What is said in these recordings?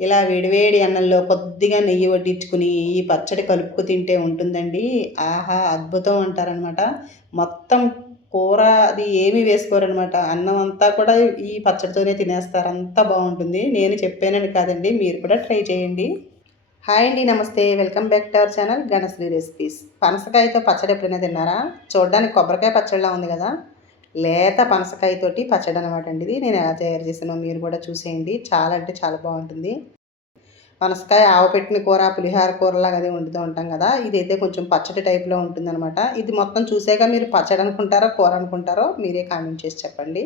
ఇలా వేడివేడి అన్నంలో కొద్దిగా నెయ్యి వడ్డించుకుని ఈ పచ్చడి కలుపుకు తింటే ఉంటుందండి. ఆహా! అద్భుతం అంటారనమాట. మొత్తం కూర అది ఏమీ వేసుకోరనమాట. అన్నం అంతా కూడా ఈ పచ్చడితోనే తినేస్తారు. అంత బావుంటుంది. నేను చెప్పానని కాదండి. మీరు కూడా ట్రై చేయండి. హాయ్ అండి. నమస్తే. Welcome back to our channel Ganasri recipes. పనసకాయతో పచ్చడి ఎప్పుడైనా తిన్నారా? చూడ్డానికి కొబ్బరికాయ పచ్చడిలా ఉంది కదా! లేత పనసకాయతోటి పచ్చడి అనమాట అండి ఇది. నేను ఎలా తయారు చేశానో మీరు కూడా చూసేయండి. చాలా అంటే చాలా బావుంటుంది. పనసకాయ ఆవపెట్టిన కూర, పులిహార కూరలాగా అది వండుతూ ఉంటాం కదా! ఇదైతే కొంచెం పచ్చడి టైప్‌లో ఉంటుందనమాట. ఇది మొత్తం చూసాక మీరు పచ్చడి అనుకుంటారో, కూర అనుకుంటారో మీరే కామెంట్ చేసి చెప్పండి.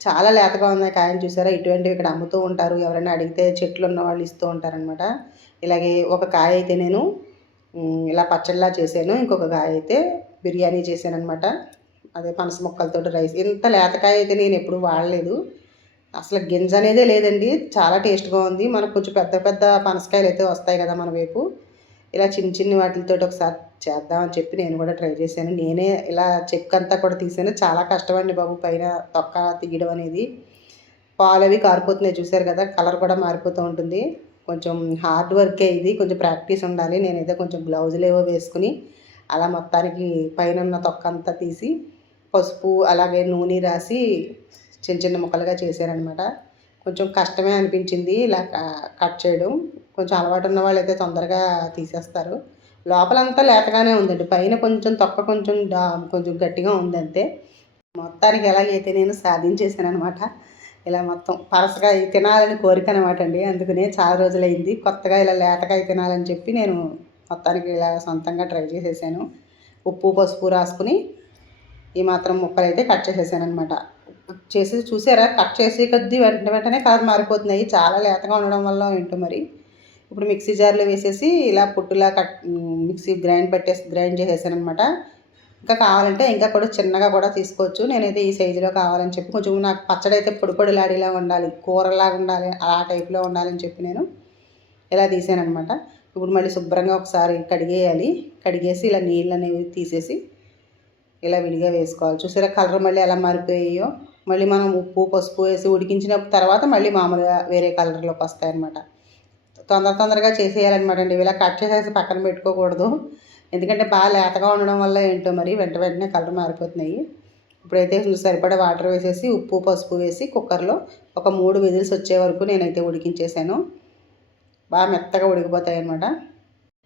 చాలా లేతగా ఉన్నాయి కాయలు చూసారా? ఇటువంటివి ఇక్కడ అమ్ముతూ ఉంటారు. ఎవరైనా అడిగితే చెట్లు ఉన్నవాళ్ళు ఇస్తూ ఉంటారనమాట. ఇలాగే ఒక కాయ అయితే నేను ఇలా పచ్చడిలా చేశాను. ఇంకొక కాయ అయితే బిర్యానీ చేశాననమాట. అదే పనస ముక్కలతోటి రైస్. ఇంత లేతకాయ అయితే నేను ఎప్పుడు వాడలేదు. అసలు గింజ అనేదే లేదండి. చాలా టేస్ట్‌గా ఉంది. మనకు కొంచెం పెద్ద పెద్ద పనసకాయలు అయితే వస్తాయి కదా మన వైపు. ఇలా చిన్ని చిన్ని వాటిలతోటి ఒకసారి చేద్దామని చెప్పి నేను కూడా ట్రై చేశాను. నేనే ఇలా చెక్కంతా కూడా తీసాను. చాలా కష్టమండి బాబు పైన తొక్క తీయడం అనేది. పాలవి కారిపోతున్నాయి చూసారు కదా! కలర్ కూడా మారిపోతూ ఉంటుంది. కొంచెం హార్డ్ వర్కే ఇది. కొంచెం ప్రాక్టీస్ ఉండాలి. నేనైతే కొంచెం గ్లౌజులేవో వేసుకొని అలా మొత్తానికి పైనున్న తొక్కంతా తీసి పసుపు అలాగే నూనె రాసి చిన్న చిన్న ముక్కలుగా చేశాననమాట. కొంచెం కష్టమే అనిపించింది ఇలా కట్ చేయడం. కొంచెం అలవాటు ఉన్న వాళ్ళైతే తొందరగా తీసేస్తారు. లోపలంతా లేతగానే ఉందండి. పైన కొంచెం తొక్క కొంచెం కొంచెం గట్టిగా ఉందంతే. మొత్తానికి ఎలాగైతే నేను సాధించేసాననమాట. ఇలా మొత్తం పనసకాయ తినాలని కోరికనమాట అండి. అందుకనే చాలా రోజులైంది. కొత్తగా ఇలా లేతకాయ తినాలని చెప్పి నేను మొత్తానికి ఇలా సొంతంగా ట్రై చేసేసాను. ఉప్పు, పసుపు రాసుకొని ఈ మాత్రం ముక్కలైతే కట్ చేసేసాననమాట. చేసి చూసారా? కట్ చేసే కొద్దీ వెంటనే కలర్ మారిపోతున్నాయి. చాలా లేతగా ఉండడం వల్ల ఏంటో మరి. ఇప్పుడు మిక్సీ జార్‌లో వేసేసి ఇలా పుట్టులా మిక్సీ గ్రైండ్ చేసేసాననమాట. ఇంకా కావాలంటే ఇంకా కూడా చిన్నగా కూడా తీసుకోవచ్చు. నేనైతే ఈ సైజులో కావాలని చెప్పి కొంచెం నాకు పచ్చడి అయితే పొడి పొడిలాడేలా ఉండాలి. కూరలాగా ఉండాలి. ఆ టైప్‌లో ఉండాలని చెప్పి నేను ఇలా తీసాననమాట. ఇప్పుడు మళ్ళీ శుభ్రంగా ఒకసారి కడిగేయాలి. కడిగేసి ఇలా నీళ్ళనేవి తీసేసి ఇలా విడిగా వేసుకోవాలి. చూసారా కలర్ మళ్ళీ ఎలా మారిపోయాయో. మళ్ళీ మనం ఉప్పు, పసుపు వేసి ఉడికించిన తర్వాత మళ్ళీ మామూలుగా వేరే కలర్‌లోకి వస్తాయన్నమాట. తొందరగా చేసేయాలన్నమాట అండి. ఇలా కట్ చేసేసి పక్కన పెట్టుకోకూడదు. ఎందుకంటే బాగా లేతగా ఉండడం వల్ల ఏంటో మరి వెంటనే కలర్ మారిపోతున్నాయి. ఇప్పుడైతే సరిపడా వాటర్ వేసేసి ఉప్పు, పసుపు వేసి కుక్కర్‌లో ఒక 3 విజిల్స్ వచ్చే వరకు నేనైతే ఉడికించేసాను. బాగా మెత్తగా ఉడికిపోతాయన్నమాట.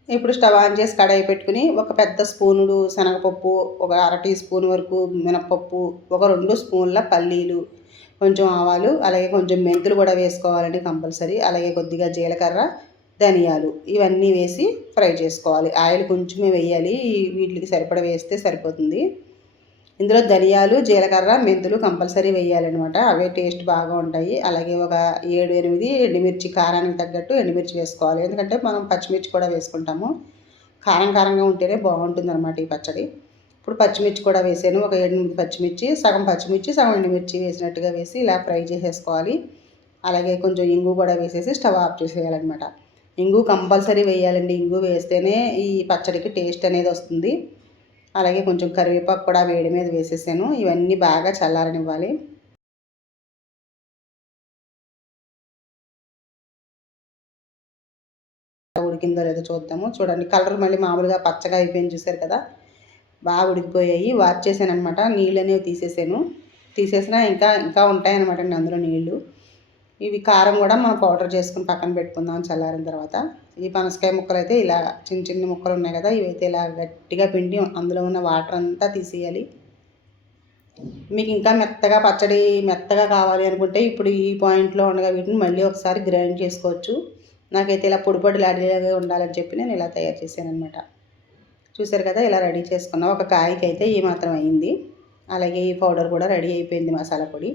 ఇప్పుడు స్టవ్ ఆన్ చేసి కడాయి పెట్టుకుని ఒక పెద్ద స్పూనుడు శనగపప్పు, ఒక అర టీ స్పూన్ వరకు మినపప్పు, ఒక 2 స్పూన్ల పల్లీలు, కొంచెం ఆవాలు, అలాగే కొంచెం మెంతులు కూడా వేసుకోవాలండి కంపల్సరీ. అలాగే కొద్దిగా జీలకర్ర, ధనియాలు ఇవన్నీ వేసి ఫ్రై చేసుకోవాలి. ఆయిల్ కొంచెమే వేయాలి. వీటికి సరిపడా వేస్తే సరిపోతుంది. ఇందులో ధనియాలు, జీలకర్ర, మెంతులు కంపల్సరీ వేయాలన్నమాట. అవే టేస్ట్ బాగా ఉంటాయి. అలాగే ఒక 7, 8 ఎండుమిర్చి కారానికి తగ్గట్టు ఎండుమిర్చి వేసుకోవాలి. ఎందుకంటే మనం పచ్చిమిర్చి కూడా వేసుకుంటాము. కారంగా ఉంటేనే బాగుంటుందన్నమాట ఈ పచ్చడి. ఇప్పుడు పచ్చిమిర్చి కూడా వేసాను. ఒక 7, 8 పచ్చిమిర్చి, సగం ఎండుమిర్చి వేసినట్టుగా వేసి ఇలా ఫ్రై చేసేసుకోవాలి. అలాగే కొంచెం ఇంగు కూడా వేసేసి స్టవ్ ఆఫ్ చేసేయాలన్నమాట. ఇంగు కంపల్సరీ వేయాలండి. ఇంగు వేస్తేనే ఈ పచ్చడికి టేస్ట్ అనేది వస్తుంది. అలాగే కొంచెం కరివేపాకు కూడా వేడి మీద వేసేసాను. ఇవన్నీ బాగా చల్లారనివ్వాలి. ఉడికిందో లేదో చూద్దాము. చూడండి కలర్ మళ్ళీ మామూలుగా పచ్చగా అయిపోయింది చూసారు కదా! బాగా ఉడికిపోయాయి. వార్చేసాననమాట. నీళ్ళనేవి తీసేసాను. తీసేసినా ఇంకా ఉంటాయన్నమాట అండి అందులో నీళ్ళు. ఇవి కారం కూడా మనం పౌడర్ చేసుకుని పక్కన పెట్టుకుందాం చల్లారిన తర్వాత. ఈ పనసకాయ ముక్కలైతే ఇలా చిన్ని ముక్కలు ఉన్నాయి కదా! ఇవైతే ఇలా గట్టిగా పిండి అందులో ఉన్న వాటర్ అంతా తీసేయాలి. మీకు ఇంకా మెత్తగా కావాలి అనుకుంటే ఇప్పుడు ఈ పాయింట్లో ఉండగా వీటిని మళ్ళీ ఒకసారి గ్రైండ్ చేసుకోవచ్చు. నాకైతే ఇలా పొడిలాడేలాగా ఉండాలని చెప్పి నేను ఇలా తయారు చేశాననమాట. చూసారు కదా! ఇలా రెడీ చేసుకున్నా. ఒక కాయకైతే ఈ మాత్రం అయింది. అలాగే ఈ పౌడర్ కూడా రెడీ అయిపోయింది మసాలా పొడి.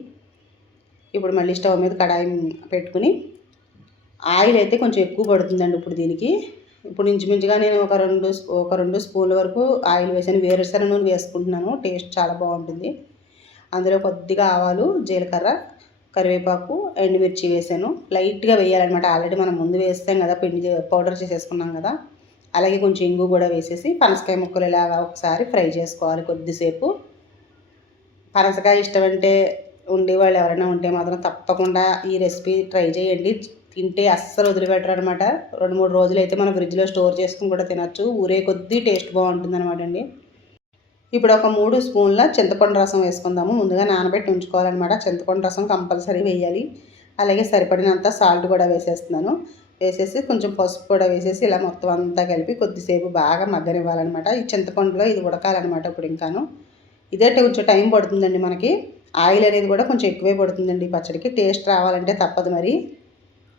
ఇప్పుడు మళ్ళీ స్టవ్ మీద కడాయి పెట్టుకుని ఆయిల్ అయితే కొంచెం ఎక్కువ పడుతుందండి ఇప్పుడు దీనికి. ఇప్పుడు ఇంచుమించుగా నేను ఒక 2 స్పూన్ల వరకు ఆయిల్ వేసాను. వేరుశనగ నూనె వేసుకుంటున్నాను. టేస్ట్ చాలా బాగుంటుంది. అందులో కొద్దిగా ఆవాలు, జీలకర్ర, కరివేపాకు, ఎండుమిర్చి వేసాను. లైట్గా వేయాలన్నమాట. ఆల్రెడీ మనం ముందు వేస్తాం కదా, పౌడర్ చేసేసుకున్నాం కదా. అలాగే కొంచెం ఇంగు కూడా వేసేసి పనసకాయ ముక్కలు ఇలాగా ఒకసారి ఫ్రై చేసుకోవాలి కొద్దిసేపు. పనసకాయ ఇష్టం అంటే ఉండేవాళ్ళు ఎవరైనా ఉంటే మాత్రం తప్పకుండా ఈ రెసిపీ ట్రై చేయండి. తింటే అస్సలు వదిలిపెట్టరు అనమాట. 2-3 రోజులు అయితే మనం ఫ్రిడ్జ్లో స్టోర్ చేసుకుని కూడా తినచ్చు. ఊరే కొద్దీ టేస్ట్ బాగుంటుంది అనమాట అండి. ఇప్పుడు ఒక 3 స్పూన్ల చింతపండు రసం వేసుకుందాము. ముందుగా నానబెట్టి ఉంచుకోవాలన్నమాట. చింతపండు రసం కంపల్సరీ వేయాలి. అలాగే సరిపడినంత సాల్ట్ కూడా వేసేస్తున్నాను. వేసేసి కొంచెం పసుపు కూడా వేసేసి ఇలా మొత్తం అంతా కలిపి కొద్దిసేపు బాగా మగ్గనివ్వాలన్నమాట. ఈ చింతపండులో ఇది ఉడకాలన్నమాట. ఇప్పుడు ఇంకాను ఇదే కొంచెం టైం పడుతుందండి మనకి. ఆయిల్ అనేది కూడా కొంచెం ఎక్కువే పడుతుందండి పచ్చడికి. టేస్ట్ రావాలంటే తప్పదు మరి.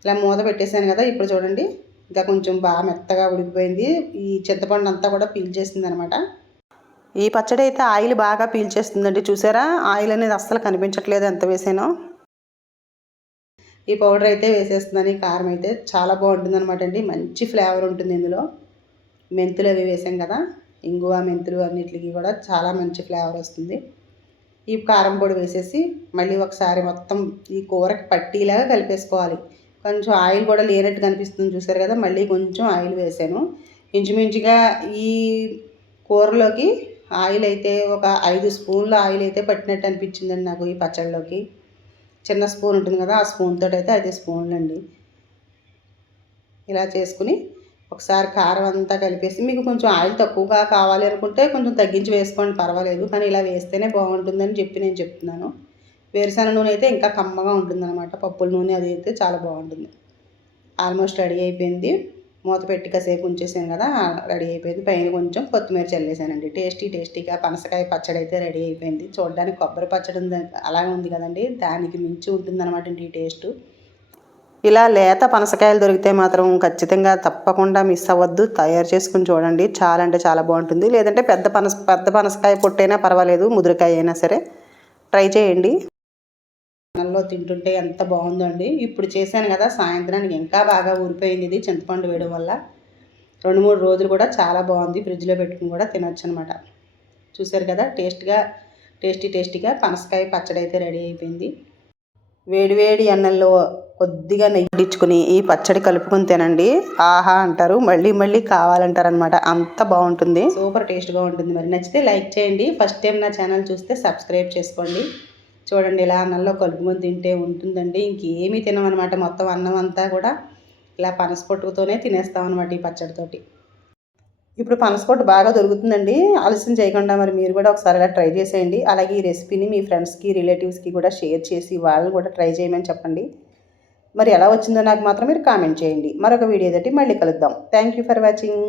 ఇలా మూత పెట్టేశాను కదా. ఇప్పుడు చూడండి ఇంకా కొంచెం బాగా మెత్తగా ఉడికిపోయింది. ఈ చింతపండు అంతా కూడా పీల్చేసింది అనమాట. ఈ పచ్చడి అయితే ఆయిల్ బాగా పీల్చేస్తుందండి. చూసారా, ఆయిల్ అనేది అస్సలు కనిపించట్లేదు ఎంత వేసానో. ఈ పౌడర్ అయితే వేసేస్తున్నాను. ఈ కారం అయితే చాలా బాగుంటుంది అనమాట అండి. మంచి ఫ్లేవర్ ఉంటుంది ఇందులో. మెంతులు అవి వేసాం కదా, ఇంగువ మెంతులు అన్నిటికి కూడా చాలా మంచి ఫ్లేవర్ వస్తుంది. ఈ కారం పొడి వేసేసి మళ్ళీ ఒకసారి మొత్తం ఈ కూరకి పట్టీలాగా కలిపేసుకోవాలి. కొంచెం ఆయిల్ కూడా లేనట్టు కనిపిస్తుంది చూసారు కదా. మళ్ళీ కొంచెం ఆయిల్ వేసాను. ఇంచుమించుగా ఈ కూరలోకి ఆయిల్ అయితే ఒక 5 స్పూన్ల ఆయిల్ అయితే పట్టినట్టు అనిపించిందండి నాకు ఈ పచ్చడిలోకి. చిన్న స్పూన్ ఉంటుంది కదా, ఆ స్పూన్ తోటి అయితే 5 స్పూన్లు అండి. ఇలా చేసుకుని ఒకసారి కారం అంతా కలిపేసి, మీకు కొంచెం ఆయిల్ తక్కువగా కావాలి అనుకుంటే కొంచెం తగ్గించి వేసుకోండి, పర్వాలేదు. కానీ ఇలా వేస్తేనే బాగుంటుందని చెప్పి నేను చెప్తున్నాను. వేరుశనగ నూనె అయితే ఇంకా కమ్మగా ఉంటుందన్నమాట. పప్పుల నూనె అది అయితే చాలా బాగుంటుంది. ఆల్మోస్ట్ రెడీ అయిపోయింది. మూత పెట్టి కాసేపు ఉంచేసాను కదా, రెడీ అయిపోయింది. పైన కొంచెం కొత్తిమీర చల్లేసానండి. టేస్టీగా పనసకాయ పచ్చడి అయితే రెడీ అయిపోయింది. చూడడానికి కొబ్బరి పచ్చడి ఉంది అలాగే ఉంది కదండి, దానికి మించి ఉంటుందన్నమాట ఈ టేస్ట్. ఇలా లేత పనసకాయలు దొరికితే మాత్రం ఖచ్చితంగా తప్పకుండా మిస్ అవ్వద్దు. తయారు చేసుకుని చూడండి, చాలా అంటే చాలా బాగుంటుంది. లేదంటే పెద్ద పనసకాయ పొట్టైనా పర్వాలేదు, ముదురుకాయ అయినా సరే ట్రై చేయండి. అన్నంలో తింటుంటే ఎంత బాగుందో అండి. ఇప్పుడు చేశాను కదా, సాయంత్రానికి ఇంకా బాగా ఊరిపోయింది ఇది చింతపండు వేయడం వల్ల. 2-3 రోజులు కూడా చాలా బాగుంది. ఫ్రిడ్జ్లో పెట్టుకుని కూడా తినొచ్చు అనమాట. చూసారు కదా, టేస్టీగా పనసకాయ పచ్చడి అయితే రెడీ అయిపోయింది. వేడివేడి అన్నంలో కొద్దిగా నెయ్యి వడ్డించుకుని ఈ పచ్చడి కలుపుకొని తినండి. ఆహా అంటారు, మళ్ళీ కావాలంటారు అనమాట. అంత బాగుంటుంది, సూపర్ టేస్ట్గా ఉంటుంది. మరి నచ్చితే లైక్ చేయండి. ఫస్ట్ టైం నా ఛానల్ చూస్తే సబ్స్క్రైబ్ చేసుకోండి. చూడండి, ఇలా అన్నంలో కలుపుకొని తింటే ఉంటుందండి. ఇంకేమీ తినమన్నమాట. మొత్తం అన్నం అంతా కూడా ఇలా పనసపొట్టుతోనే తినేస్తామన్నమాట ఈ పచ్చడితోటి. ఇప్పుడు పనసపొట్టు బాగా దొరుకుతుందండి. ఆలస్యం చేయకుండా మరి మీరు కూడా ఒకసారి ఇలా ట్రై చేసేయండి. అలాగే ఈ రెసిపీని మీ ఫ్రెండ్స్కి రిలేటివ్స్కి కూడా షేర్ చేసి వాళ్ళని కూడా ట్రై చేయమని చెప్పండి. మరి ఎలా వచ్చిందో నాకు మాత్రం మీరు కామెంట్ చేయండి. మరొక వీడియో తోటి మళ్ళీ కలుద్దాం. Thank you for watching.